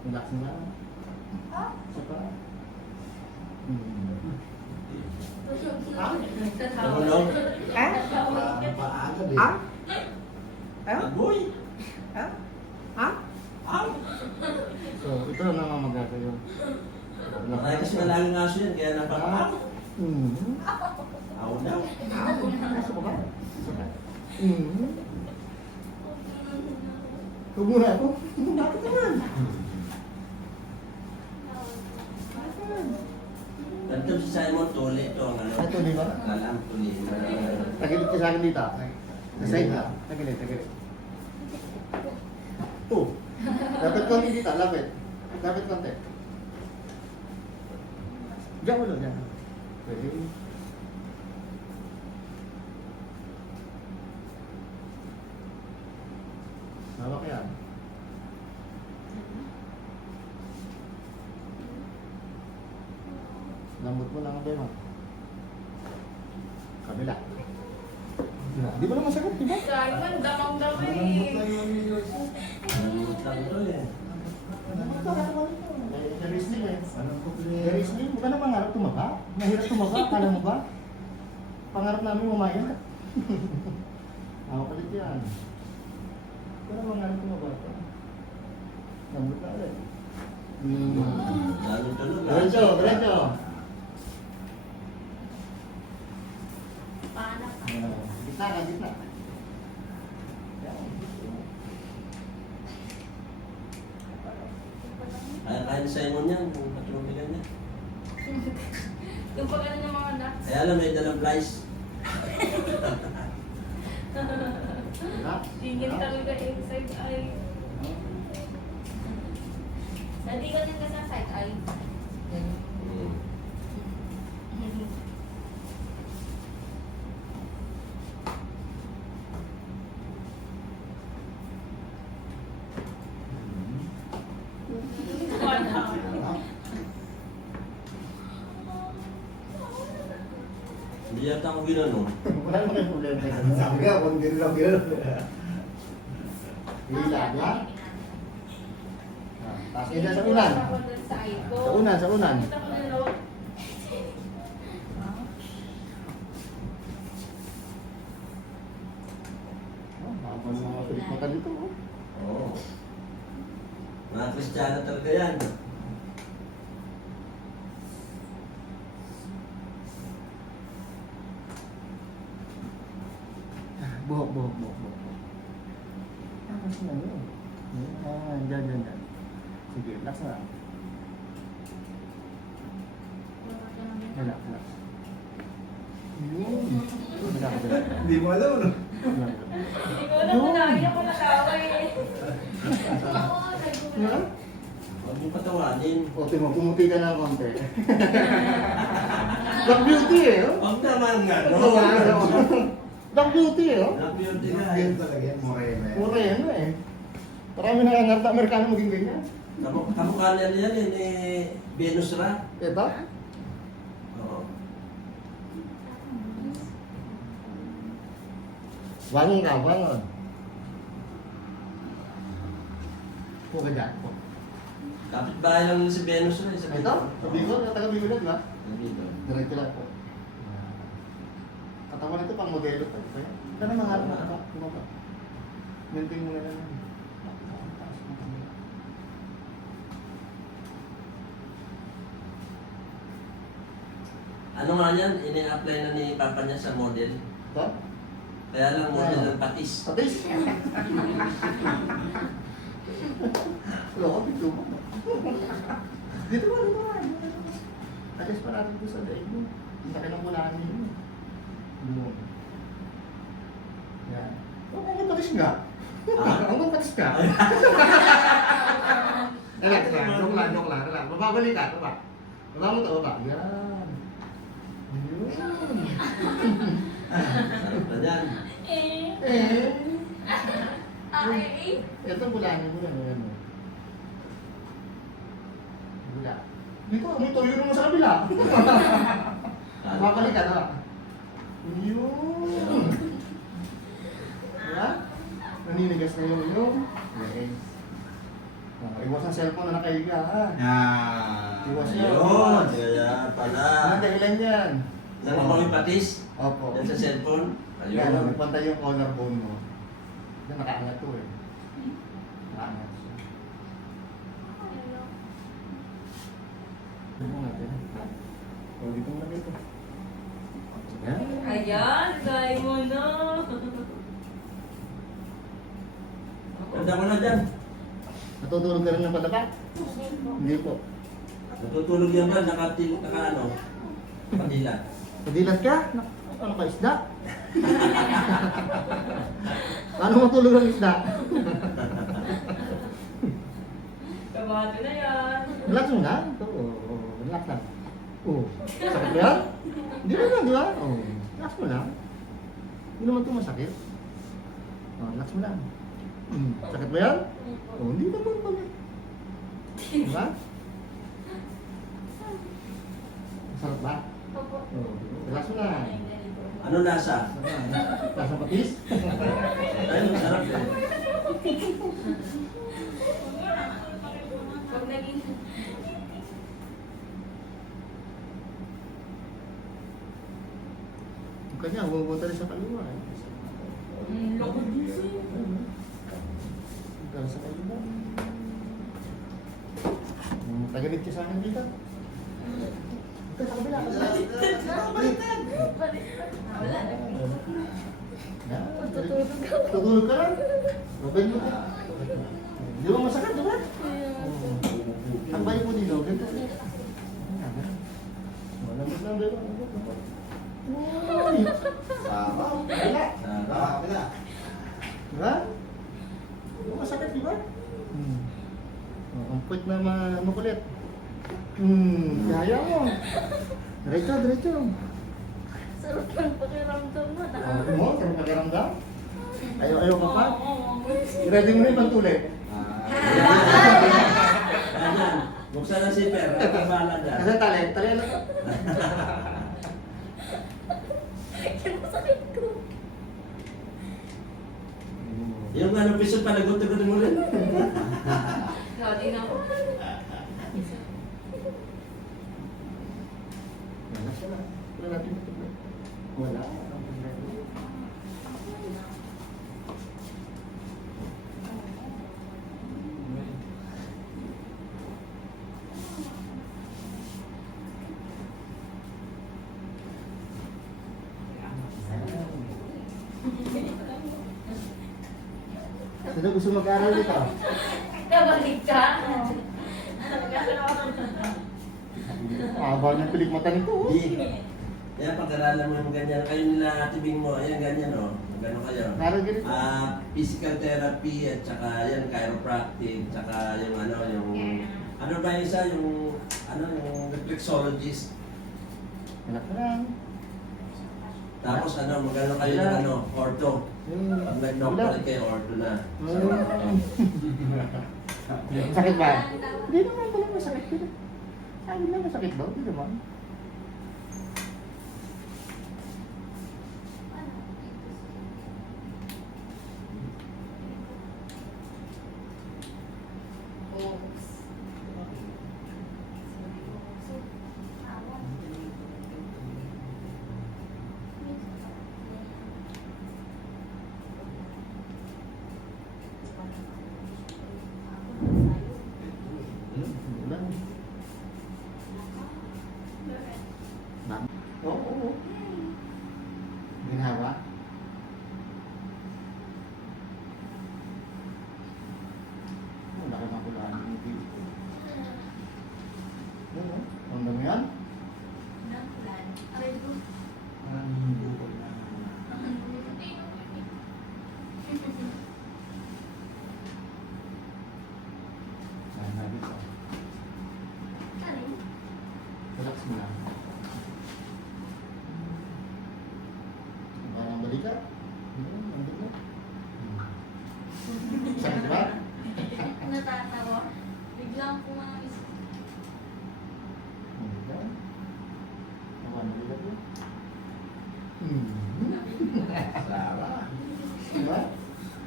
Relax na. Isa pa. Nahulog. Paagad eh. Ah? Ah? Agoy. Ah? Ah? Ah. So, ito na naman magagayo. Ay, kasi malaking aso yan, kaya napaka. Mm-hmm. Ako daw. Gusto ko ba? Gusto ka? Mm-hmm. Huwag muna ako. Bakit naman? Ganito si Simon Tuli, ito ang ano. Ay, tuloy ba? Alam, Tuli. Tagilid ka sa akin dito. Sa side na. Tagilid, tagilid. Oh. Lapit konti dito, lapit. Lapit konti. Diyan mo lang, diyan. Okay. Hawak yan. Lambot mo lang ang tayo. Kabila. Di ba naman sakit, di ba? Simon, damang-dama Malambot eh. lang yung universe. Nalulot lang ito eh. Garisling eh. Anong problema? Garisling, huwag ka na mangarap tumaba. Mahirap tumaba, kala mo ba? Pangarap namin umaya. Ako palit yan. Huwag ka na mangarap tumaba. Lambot na ulit. Lalo tulog. Diretso, diretso. Paano ka? Gitna ka, gitna. Kaya ni Simon yan, kung patulungan niya. Yung pag ano ng mga nuts. Kaya alam, may dalang flies. Tingin talaga eh, side eye. Hindi ka din ka sa side eye. Hindi yata ako ginano. Wala naman yung problema. Sabi nga, kung hindi lang yun. Hila, ha? Taas ka dyan sa unan. Sa unan, sa unan. Habang mga kulit mata dito, oh. Oo. Mga Kristiyano talaga yan. Buhok, buhok, buhok, buhok. Kasi na yun. Dyan, dyan, dyan. Sige, relax na. Relax, relax. Yun. Relax, relax. Hindi mo alam, ano? Relax, relax. Hindi ko alam kung naiyak ko natawa eh. Ha? Huwag mong patawanin. O, tingnan, pumuti ka na konti. Black beauty eh, oh. Huwag naman nga, no? Black beauty eh, oh. Love you, di nga Yan eh. talaga yan, morena yan. Moreno eh. Marami na nga Amerikano maging ganyan. Kamukha na yan eh, ni Venus Ra. Ito? Oo. Bangon ka, bangon. Puka dyan. Kapit bahay lang si Venus Ra. Ito? Sabi ko, taga Bicol na, di ba? Dito. Diretso lang po. Katawan ito pang modelo pa. Ito na mga harap na. Maintain mo na lang. Ano nga yan, ini-apply na ni Papa niya sa model. Ito? Kaya lang model ng patis. Patis? Loko, dito mo. Dito mo, dito mo. Patis pa natin ko sa daig mo. Ang laki ng kulaan niyo. Dito. Yan. Oh, ang patis nga. Ang patis nga. Relax lang, joke lang, joke lang. Relax. Bababalik ka, baba. Baba mo to, baba. Yan. Yun. Sarap na yan. Eh. Ay, Ito bulan mo. Bula. Dito, may toyo naman sa kabila. Babalik ka, diba? Yun. Diba? Naninigas na yung ilong. Yes. Iwas ang cellphone na nakahiga, ha? Iwas yan. Ayun, kaya pala. Anong dahilan yan? Saan mo ipatis? Opo. Yan sa cellphone? Yan, Ayun. nagpantay yung collarbone mo. Yan, nakaangat to eh. Nakaangat siya. Ano natin? O, dito mo na dito. Yan. Ayan, gaya mo na. Ganda ko na dyan. Natutulog ka rin ng padapa? Hindi po. Natutulog yan ba? Naka ano? Patila. Padilat ka? Ano ka, isda? Paano matulog ang isda? Kabado na yan. Relax mo na. Ito, relax lang. Oh, sakit ba yan? Hindi naman, di ba? Oh, relax mo lang. Hindi naman ito masakit. Oh, relax mo lang. Sakit ba yan? Oh, hindi naman pala. Di ba? Masarap ba? Opo. Oh, relax mo lang. Ano lasa? Lasa patis? Ayun, sarap eh. Pag naging... Yung kanya, huwag rin sa kaliwa. Eh. Loko dito. Hanggang sa kaliwa. Tagalit ka sa akin dito. Ito sa kabila. Baliktad. Wala. Tutulog ka lang. Robin mo ka. Di ba masakit, di ba? Ang balik mo dito, ganito. Lambot lang, di ba? Uy! Sama. Wala. Wala. Di ba? Di ba masakit, di ba? Ang puwit na makulit. Kaya mo. Diretso, diretso. Sarap ng pakiramdam mo. Ano mo? Sarap pakiramdam? Ayaw ka pa? Oo. Ready mo na yung pantulit. Ayan. Buksan ang zipper. Kapamala dyan. Kasi tali ano to? Yan masakit ko. Yung ano piso palagot-agot mo rin. Lagi na ako. Wala siya lang. Wala natin ito. Wala. Sino gusto mag-aaral dito? Kabalik ka. Haba ng pilik mata nito. Oh. Kaya pag-aralan mo yung ganyan, kayo nila tibing mo, ayan ganyan o. Gano'n kayo. Aaral ganito. Physical therapy at saka yan chiropractic, tsaka yung ano, yung ano ba yung isa, yung ano, yung reflexologist. Wala ka lang. Tapos ano, magano kayo ng ano, ortho. Pag nag-doctorate kayo, ortho na. Sakit ba? Hindi naman pala masakit. Sabi na masakit ba? Hindi naman. Wala. Oo. Ginawa? Wala ka makulaan ng dito. Ano? Ang dami yan? Ang bukol na. Saan na dito? Relax mo lang. Parang balikat. Ang balikat. Sakit ba? Natatawa. Biglang pumamis. Ang balikat. Ang balikat yun. Sarap. Diba?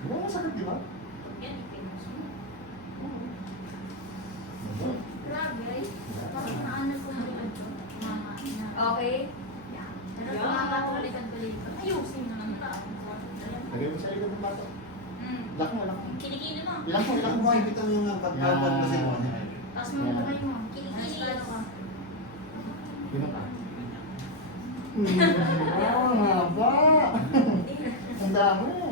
Diba masakit, diba? Yan, ipinos mo. Pero nakakatulikan-tulikan. Ayusin na lang na. Lagay mo sa likod ng bato. Lock mo, lock mo. Kilikili mo. Ilang mo, ilang Ilang mo. mo, ipita mo yung pagpapagpasin mo. Tapos mo kamay mo. Kilikili ka. Yun ka. Ang haba. Ang dami.